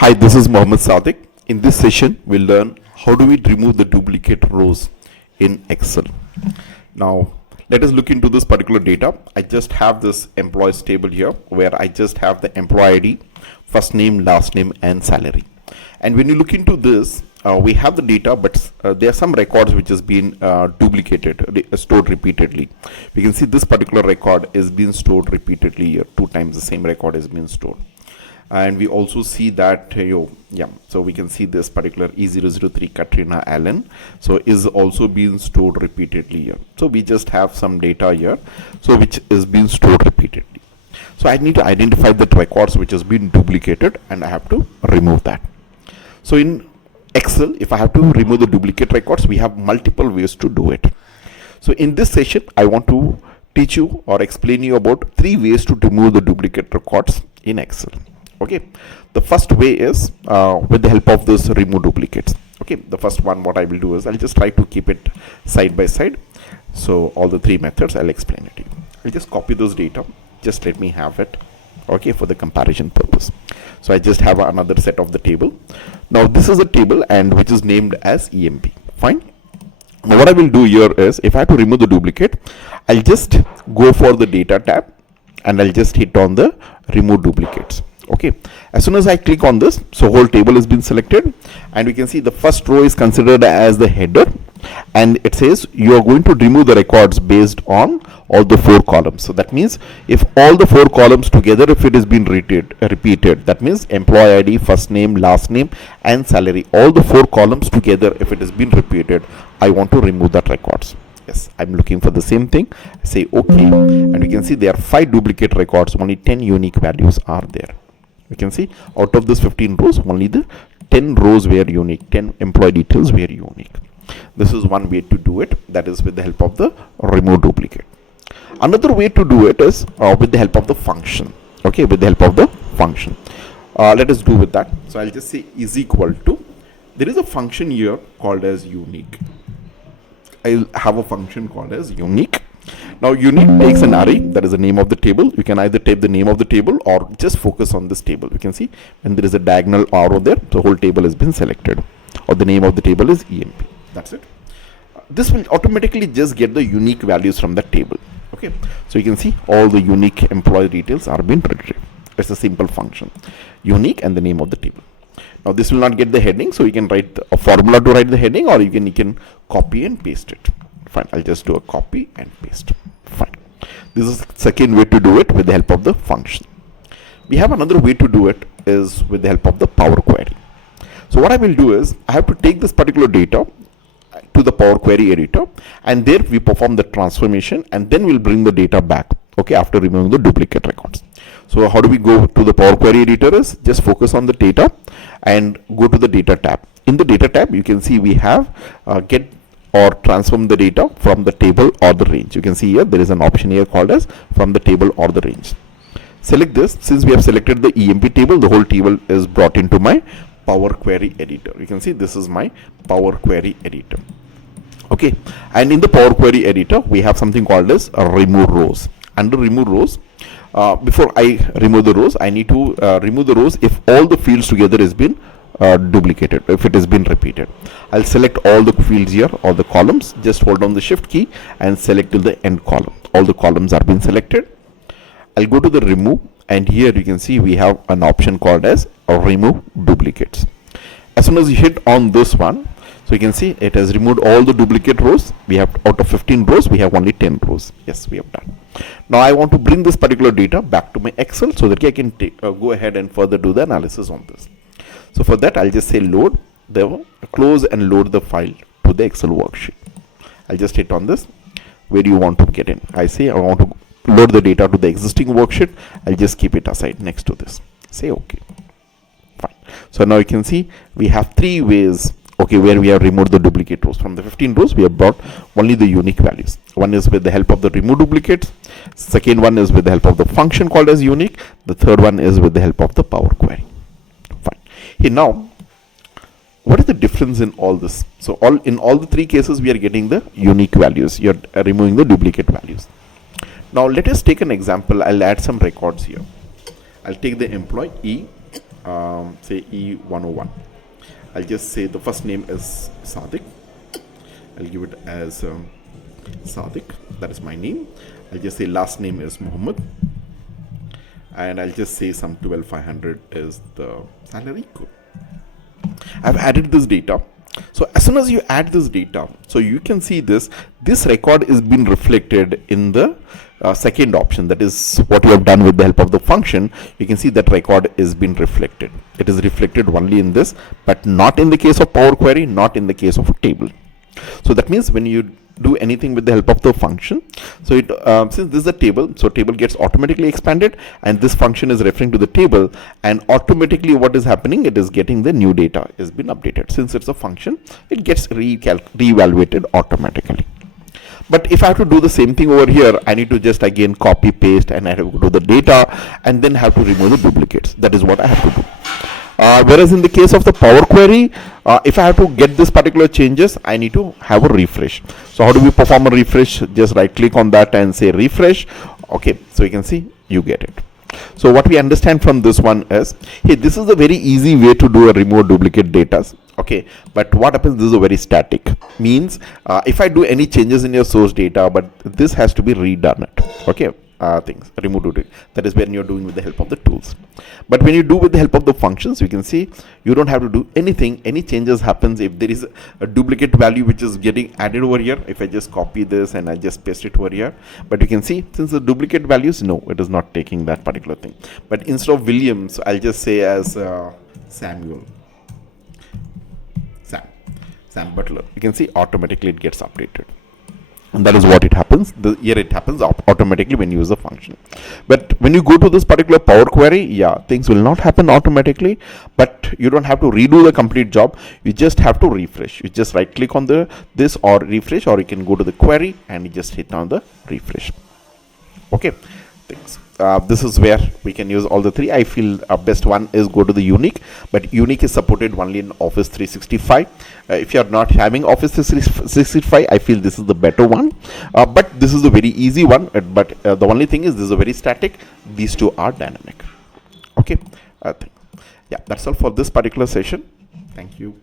Hi, this is Mohammed Sadiq. In this session, we'll learn how do we remove the duplicate rows in Excel. Now, let us look into this particular data. I just have this employees table here where I just have the employee ID, first name, last name, and salary. And when you look into this, we have the data, but there are some records which has been duplicated, stored repeatedly. We can see this particular record is being stored repeatedly here. 2 times the same record is being stored. And we also see that so we can see this particular E003 Katrina Allen so is also being stored repeatedly here. So we just have some data here, so which is being stored repeatedly. So I need to identify the records which has been duplicated, and I have to remove that. So in Excel, if I have to remove the duplicate records, we have multiple ways to do it. So in this session, I want to teach you or explain you about 3 ways to remove the duplicate records in Excel. Okay, the first way is with the help of this remove duplicates. Okay, the first one, what I will do is I'll just try to keep it side by side. So all the 3 methods, I'll explain it to you. I'll just copy this data. Just let me have it. Okay, for the comparison purpose. So I just have another set of the table. Now this is a table and which is named as EMP. Fine. Now what I will do here is, if I have to remove the duplicate, I'll just go for the data tab and I'll just hit on the remove duplicates. Okay, as soon as I click on this, so whole table has been selected, and we can see the first row is considered as the header, and it says you are going to remove the records based on all the 4 columns. So that means if all the 4 columns together, if it has been repeated, that means employee ID, first name, last name, and salary, all the 4 columns together, if it has been repeated, I want to remove that records. Yes, I'm looking for the same thing. Say OK, and we can see there are 5 duplicate records, only 10 unique values are there. You can see out of this 15 rows, only the 10 rows were unique, 10 employee details were unique. This is one way to do it, that is with the help of the remove duplicate. Another way to do it is with the help of the function. Okay, with the help of the function. Let us do with that. So I'll just say is equal to, there is a function here called as unique. I'll have a function called as unique. Now unique takes an array, that is the name of the table. You can either type the name of the table or just focus on this table. You can see when there is a diagonal arrow there, the whole table has been selected, or the name of the table is EMP. That's it. This will automatically just get the unique values from that table. Okay, so you can see all the unique employee details are being retrieved. It's a simple function, unique and the name of the table. Now this will not get the heading, so you can write a formula to write the heading, or you can copy and paste it. Fine, I'll just do a copy and paste. Fine. This is the second way to do it with the help of the function. We have another way to do it is with the help of the Power Query. So what I will do is I have to take this particular data to the Power Query editor, and there we perform the transformation, and then we'll bring the data back. Okay, after removing the duplicate records. So how do we go to the Power Query editor is just focus on the data and go to the data tab. In the data tab, you can see we have get or transform the data from the table or the range. You can see here there is an option here called as from the table or the range. Select this. Since we have selected the EMP table, the whole table is brought into my Power Query editor. You can see this is my Power Query editor. Okay, and in the Power Query editor we have something called as remove rows. Under remove rows, before I remove the rows, I need to remove the rows if all the fields together has been duplicated, if it has been repeated. I'll select all the fields here, all the columns, just hold on the shift key and select till the end column. All the columns are being selected. I'll go to the remove, and here you can see we have an option called as remove duplicates. As soon as you hit on this one, so you can see it has removed all the duplicate rows. We have, out of 15 rows, we have only 10 rows. Yes, we have done. Now I want to bring this particular data back to my Excel so that I can go ahead and further do the analysis on this. So for that, I'll just say load, close and load the file to the Excel worksheet. I'll just hit on this. Where do you want to get in? I say I want to load the data to the existing worksheet. I'll just keep it aside next to this. Say OK. Fine. So now you can see we have 3 ways, okay, where we have removed the duplicate rows. From the 15 rows, we have brought only the unique values. One is with the help of the remove duplicates. Second one is with the help of the function called as unique. The third one is with the help of the Power Query. Fine. Here now, what is the difference in all this? So in all the 3 cases, we are getting the unique values. You're removing the duplicate values. Now let us take an example. I'll add some records here. I'll take the employee E say E101. I'll just say the first name is Sadiq. I'll give it as Sadiq, that is my name. I'll just say last name is Muhammad, and I'll just say some 12,500 is the salary. Cool. I've added this data. So as soon as you add this data, so you can see this record is being reflected in the second option. That is what you have done with the help of the function. You can see that record is being reflected. It is reflected only in this, but not in the case of Power Query, not in the case of a table. So that means when you do anything with the help of the function, so it since this is a table, so table gets automatically expanded, and this function is referring to the table, and automatically what is happening, it is getting the new data is been updated. Since it's a function, it gets reevaluated automatically. But if I have to do the same thing over here, I need to just again copy paste, and I have to go to the data and then have to remove the duplicates. That is what I have to do. Whereas in the case of the Power Query, if I have to get this particular changes, I need to have a refresh. So how do we perform a refresh? Just right click on that and say refresh. Okay, so you can see you get it. So what we understand from this one is, hey, this is a very easy way to do a remove duplicate data. Okay, but what happens, this is a very static, means if I do any changes in your source data, but this has to be redone it. Okay, things remove duplicate, that is when you're doing with the help of the tools. But when you do with the help of the functions, you can see you don't have to do anything. Any changes happens if there is a duplicate value which is getting added over here. If I just copy this and I just paste it over here, but you can see since the duplicate values, no, it is not taking that particular thing. But instead of Williams, I'll just say as Samuel, Sam Butler. You can see automatically it gets updated. And that is what it happens. Here it happens automatically when you use a function. But when you go to this particular Power Query, yeah, things will not happen automatically, but you don't have to redo the complete job. You just have to refresh. You just right click on this or refresh, or you can go to the query and you just hit on the refresh. Okay, thanks. This is where we can use all the three. I feel best one is go to the Unique, but Unique is supported only in Office 365. If you are not having Office 365, I feel this is the better one. But this is a very easy one. But the only thing is this is a very static. These two are dynamic. Okay. Yeah, that's all for this particular session. Thank you.